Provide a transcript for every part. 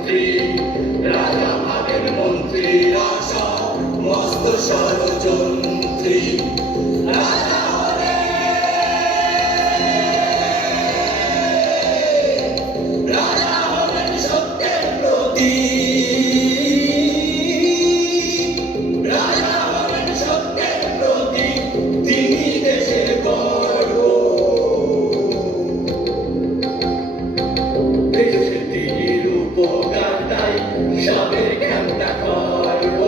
মন্ত্রী, রাজা ভাবেন মন্ত্রীরা সব মস্ত ষড়যন্ত্রী। রাজা হলে রাজা হলেন সত্যের প্রতীক, রাজা হলেন সত্যের প্রতীক, তিনি দেশের গর্ব। দেশের তিনির উপকারটাই সবের ঘ্যামটা করব,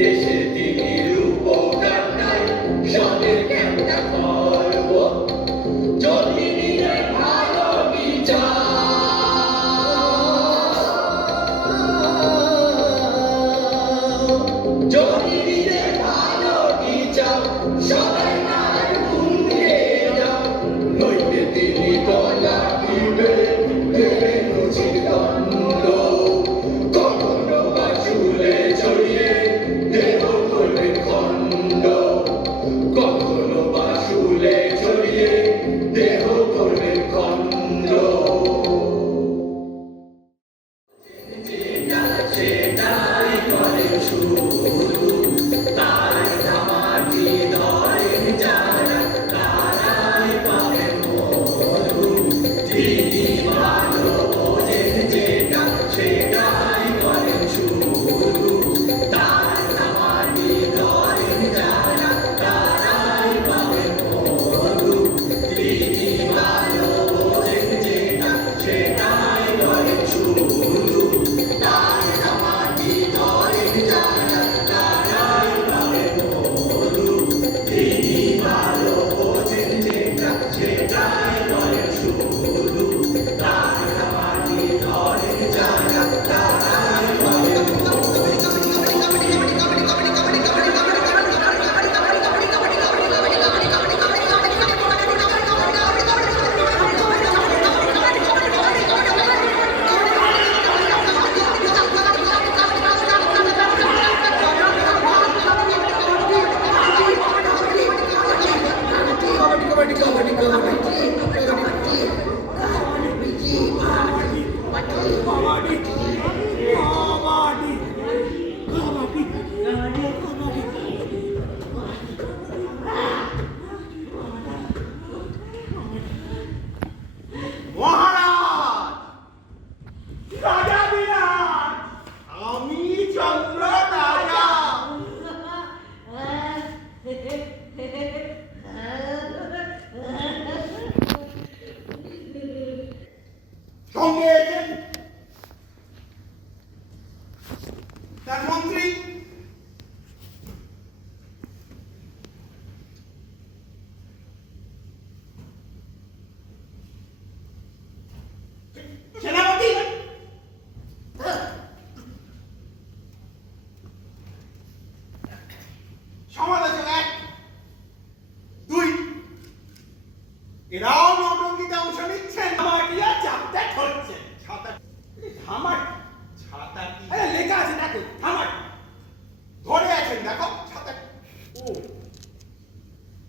দেশের তিনির উপকারটাই সবের ঘ্যামটা করব। যদি নিরে ভালো চাও, যদি নিরে ভালো চাও, সবাই নাই ঘুমিয়ে যাও, নইলে তিনি গলা দিবে দেবে নজির দণ্ড। কখনো বা চুলে জড়িয়ে দেহ করবেন খণ্ড, কখনো বা চুলে জড়িয়ে দেহ করবেন খণ্ড। সেটাই করেন শুরু, তার ধামাটি ধরেন যারা, তারাই পাবেন মধু। তিনি ভালো বোঝেন যেটা, সেটাই করেন শুরু, তার ধামাটি ধরেন যারা, তারাই পাবেন মধু। তিনি ভালো বোঝেন যেটা, সেটাই করেন শুরু, তার ধামাটি ধরেন যারা, তারাই পাবেন মধু। তিনি ভালো বোঝেন যেটা, সেটাই করেন শুরু, তার ধামাটি ধরেন যারা, তারাই পাবেন মধু। মহারাজ, রাজা বিরাট, আমি চন্দ্র রাজা। সঙ্গে এসেন তার মন্ত্রী, সেনাপতি, সমালোচক 1, 2, এরাও নৌটঙ্কিতে অংশ নিচ্ছেন। ধামাটিয়া চাপটা ধরছেন। ছাতা ধামাট ছাতা লেখা আছে দেখো, ধামাট ধরে আছেন দেখো ছাতা। ও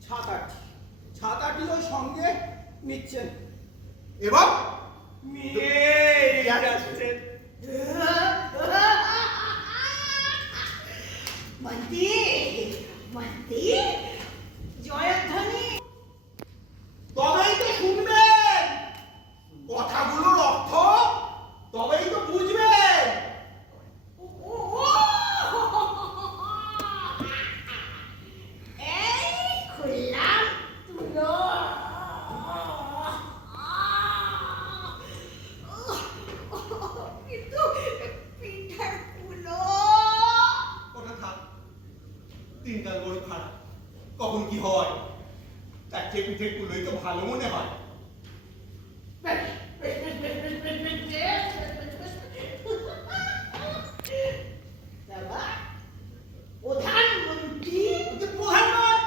ছাতাটি, ছাতাটিও সঙ্গে নিচ্ছেন এবং নিয়ে যাচ্ছেন। মন্ত্রী, মন্ত্রী, জয়ধ্বনি। তবেই তো শুনবেন কথাগুলোর অর্থ, তবেই তো বুঝবেন। এই খুললাম তুলো। কিন্তু পিঠার তুলো। ওটা থাক, দিনকাল বড় খারাপ, কখন কি হয়। তার চেয়ে পিঠের কুলোই তো ভালো মনে হয়। প্রধানমন্ত্রী, প্রধান নয়,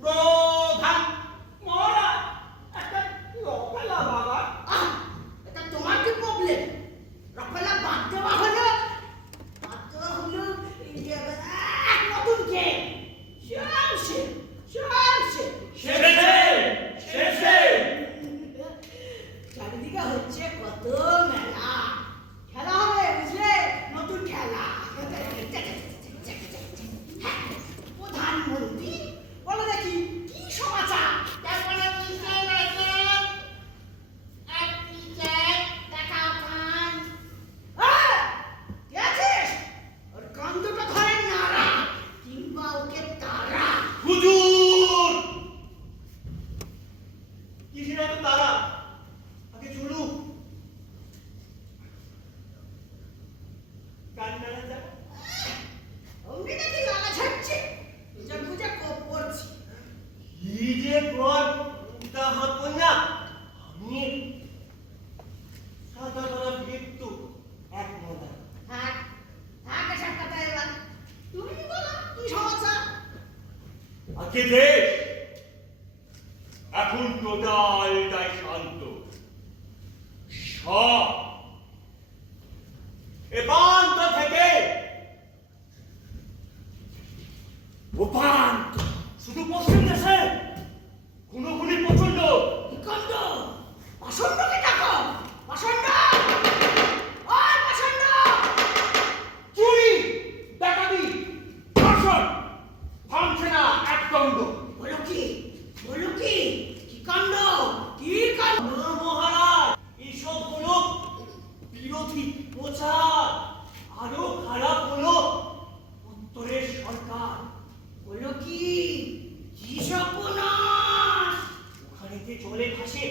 প্রধান মহারাজ, একটা রফেলা বাবা। এটা তোমার কি প্রবলেম? রফেলা বাদ দেওয়া হলো, বাদ দেওয়া হলো নতুন কে? শামসে, শামসে। চারিদিকে হচ্ছে কত মেলা, আজকে দেশ এখন টোটালটাই শান্ত। সব এ প্রান্ত থেকে উপান্ত শুধু পশ্চিম দেশে খুনোখুনি প্রচন্ড। নিকন্দ পাষণ্ডকে ডাকো, পাষণ্ড, ওই পাষণ্ড! চুরি ডাকাতি ধর্ষণ থামছে না এক দণ্ড। বলো কি, বলো কি, কি কাণ্ড, কি কাণ্ড! মহারাজ এসব হলো বিরোধী প্রচার। আরো খারাপ হলো উত্তরের সরকার। বলো কি, কি সর্বনাশ! ওখানেতে জলে ভাসে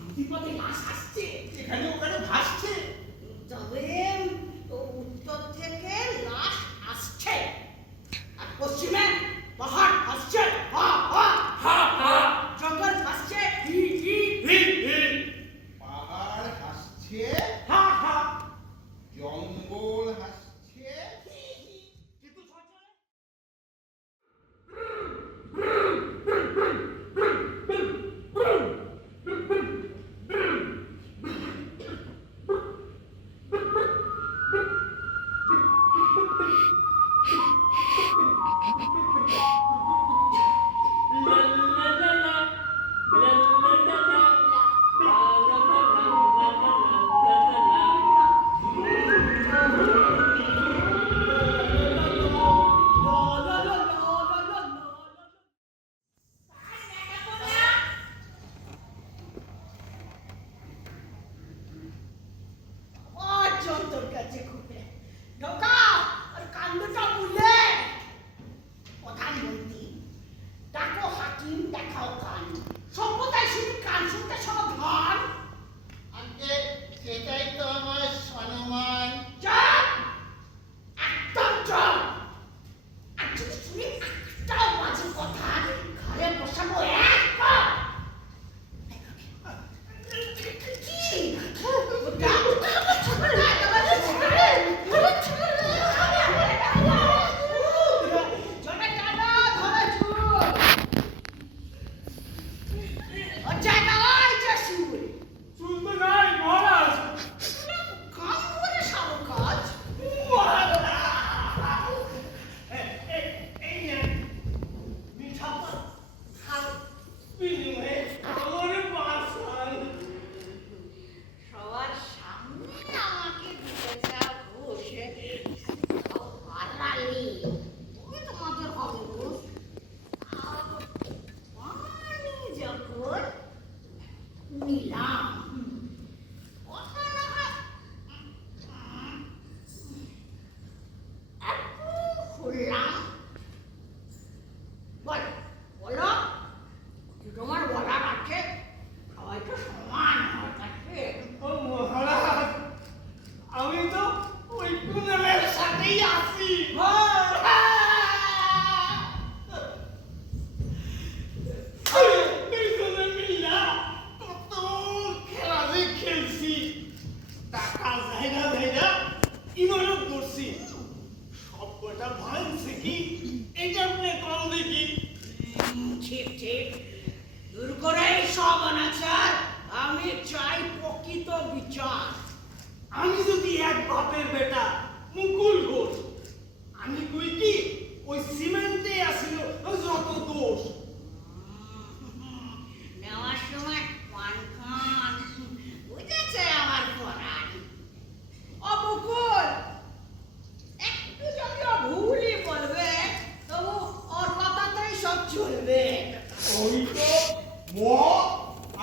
নদীপথে লাশ আসছে, এখানে ওখানে ভাসছে। তবে উত্তর থেকে লাশ আসছে, আর পশ্চিমে পাহাড় আসছে, হা হা হা হা জঙ্গল আসছে, হি হি। হি হি পাহাড় হাসছে, হা হা জঙ্গল হাসছে। কিন্তু সরকার তোর কাছে ঘুরে ঢোকাও আর কাণ্ডটা বললে। প্রধানমন্ত্রী ডাকো, হাকিম দেখাও কান, সভ্যতায় শুধু কান শুনতে সাবধান। আগে সেটাই তো আমার সম্মান। চুপ, একদম চুপ। আর যদি শুনি একটাও বাজে কথা, ঘরে বসাবো এক পা। কি? জলে টানা, ধরে চুপ। ও জায়গা, ওই যে শুই। চুল তো নাই মহারাজ। কাজ করে সারো কাজ। এই নেন মিঠা পান খান, বিনিময়ে আমার বাসান। সবার সামনে আমাকে দিতে চাও ঘুষ, পালালি তুমি তোমাদের হবে ঘুষ। পানি যখন নিলাম, কথা না হয় একটু খুললাম। বলো, বলো, তোমার বলার আছে, সবাই তো সমান আমার কাছে। ও মহারাজ, আমি তো ওই কুনেলের সাথেই আছি। দুইজনে মিলা কত খেলা যে খেলছি, টাকা যাইরা যাইরা ইমারত করছি। সব কটা ভাঙছে কি এটা আপনি কম দেখি। ঠিক ঠিক, দূর করে এই সব অনাচার। আমি চাই প্রকৃত বিচার। আমি যদি এক বাপের বেটা মুকুল ঘোষ, আমি কই কি ওই সিমেন্টে আসিল যত দোষ। নেওয়ার সময় পান খান, বুঝেছে আমার পরাণ। অবকুল একটু যদি ভুলই বলবে, তবু ওর কথাতেই সব চলবে। ওই তো মো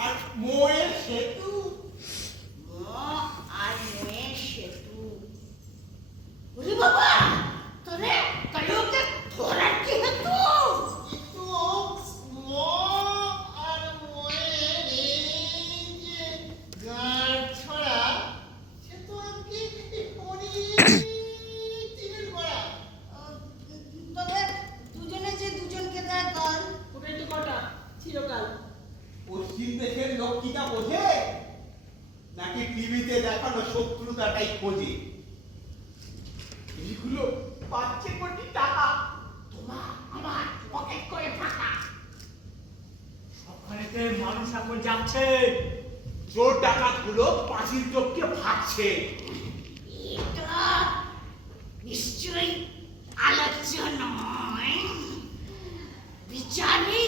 আর মোয়ের সেতু। আর মেয়ে সেতু। ওরে বাবা, তোরে কালুকে ধরার কি হেতু? কিন্তু মো আর মোয়ের এই যে গাঁট ছড়া, সে তো কি তীরের গড়া। তবে দুজনে যে দুজনকে দেয় গাল, ওটাই তো কটা চিরকাল। পশ্চিম দেশের লোক কি তা বোঝে, নাকি টিভিতে দেখানো শত্রুতাটাই খোঁজে? এইগুলো পাচ্ছে কোটি টাকা। তোমার আমার পকেট করে থেকে মানুষ এখন যাচ্ছে। চোর ডাকাত গুলো পাঁচিল টপকে ভাগছে। এটা নিশ্চয়ই আলোচ্য নয়। বিচারে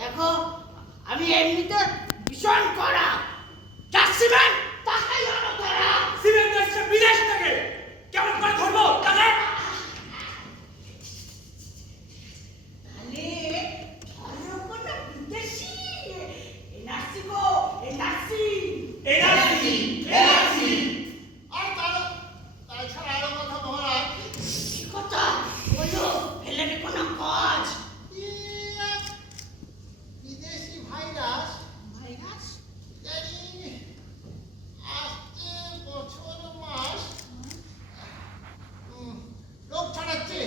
দেখো, আমি এমনিতে ভীষণ কড়া। যা সিমেন্ট তাকাই আনো তারা। সিমেন্ট আসছে বিদেশ থেকে, কেমন করে ধরবো তাকে? তাহলে ধরো কোনো বিদেশি। এনআরসি গো, এনআরসি। এনআরসি, এনআরসি। আর তাছাড়া আরো কথা মহারাজ, কি কথা বলো, এলেন কোনো কাজ? বিদেশি ভাইরাস ভাইরাস? জানি আসছে বছর মাস রোগ ছড়াচ্ছে,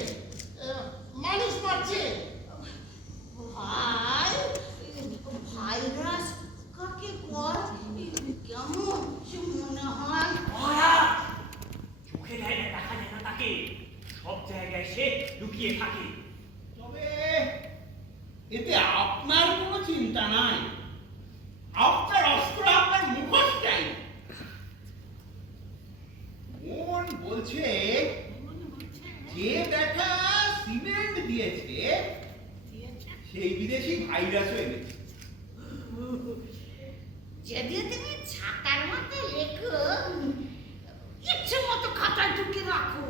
মানুষ মারছে। ভাই, ভাইরাস কাকে বল? কেমন সে মনে হয়? মহারাজ, চোখে দেয় না, দেখা যায় না তাকে, সব জায়গায় সে লুকিয়ে থাকে। তবে এতে আপনার কোনো চিন্তা নাই। আপনার অস্ত্র আপনার মুখোশটাই। মন বলছে যে দেখা সিমেন্ট দিয়েছে সেই বিদেশি ভাইরাসও এনেছে। যদি তুমি ছাতার মতো লেখো, ইচ্ছে মতো খাতায় ঢুকে রাখো।